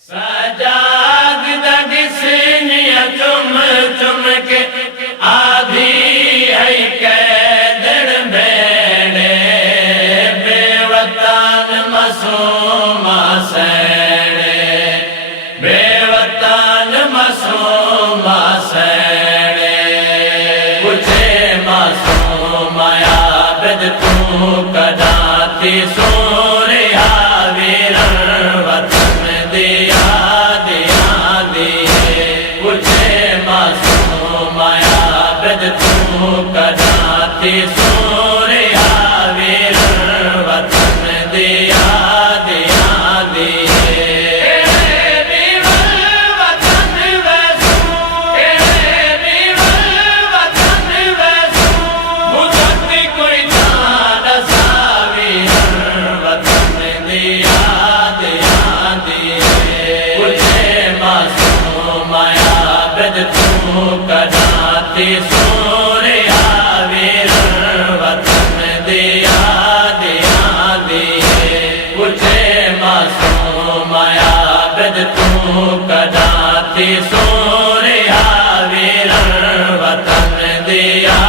سجاد دسنیا چم چم کے آدھی ہے قیدڑ بیڑے بے وطن مسوما سیڑے بے وطن مسوما سیڑے پوچھے معصوم عابد تو کداتی سوریا ویرن وطن دیا دیا دیے پوچھے معصوم عابد تو کداتی سوریا ویرن وطن دیا دیا دیے کداتی سوریا ویرن وطن دیا دیا دیے پوچھے معصوم عابد تو کداتی سوریا ویرن وطن دیا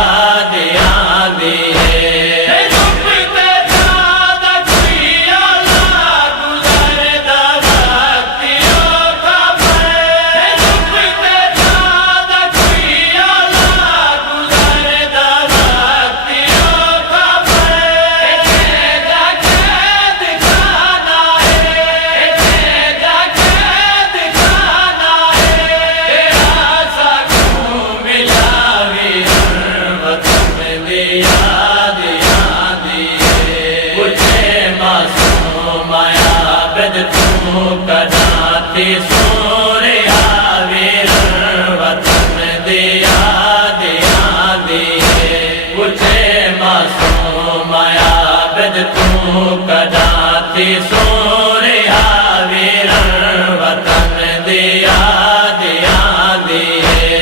دیا دیے کداتی سوریا ویرن وطن دیا دیا دیے پوچھے معصوم عابد تو کداتی سوریا ویرن وطن دیا دیا دیے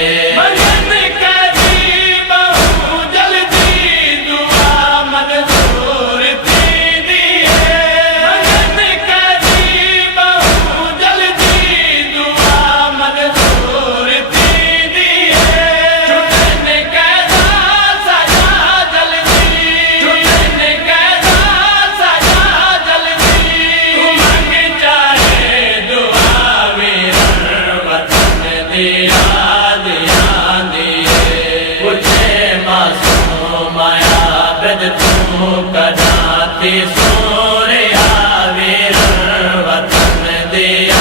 کداتی سوریا ویرن وطن دیا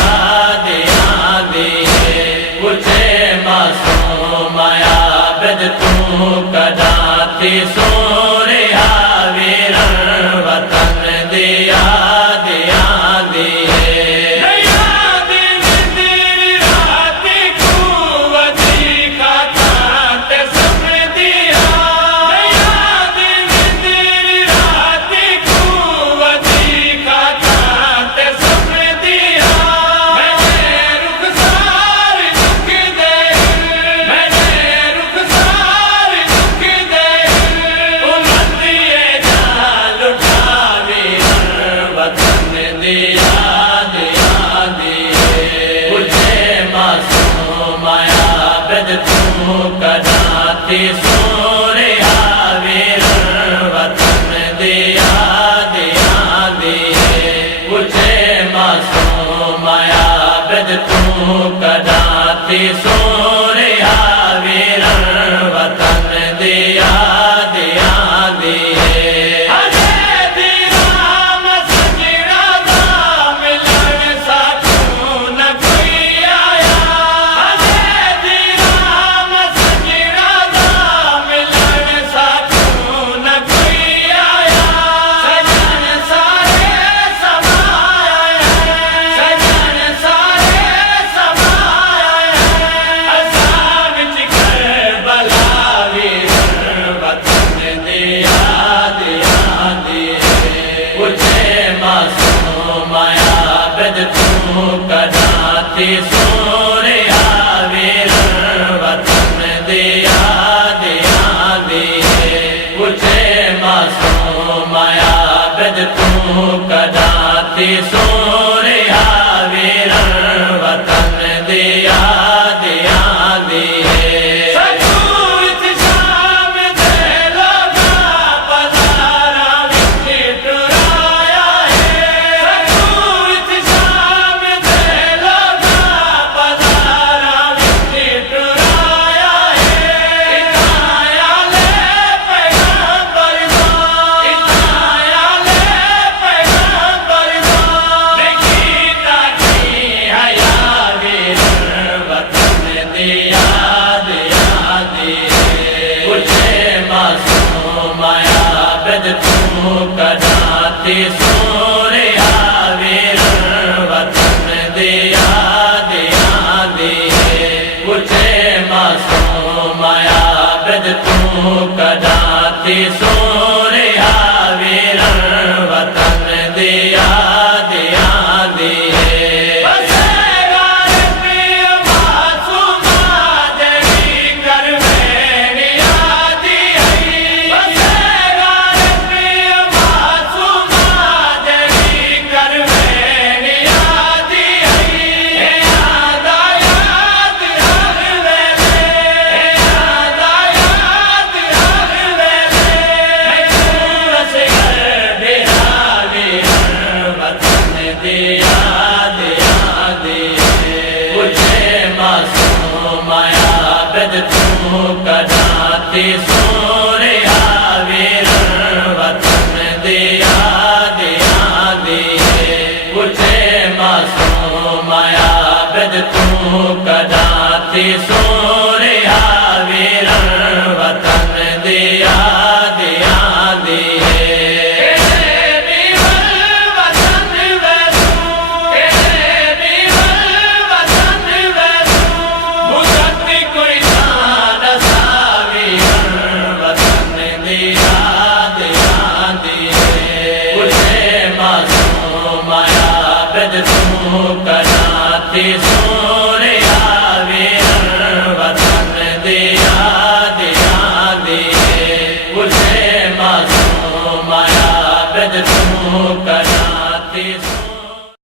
دیا دیے پوچھے معصوم عابد تو کداتی سوریا ویرن وطن دیا دیا دیے کداتی سوریا ویرن وطن دیا دیا دیے پوچھے معصوم عابد تو کداتی سوریا ویرن وطن دیا دیا دیے کداتی سوریا ویرن وطن دیا دیا دیے پوچھے معصوم عابد تو کداتی سوریا ویرن دیا دیا دیے پوچھے معصوم عابد تو کداتی سوریا ویرن وطن دیا دیا دیے پوچھے معصوم عابد تو کداتی سوریا ویرن وطن دیا دیا دیے معصوم عابد تو کداتی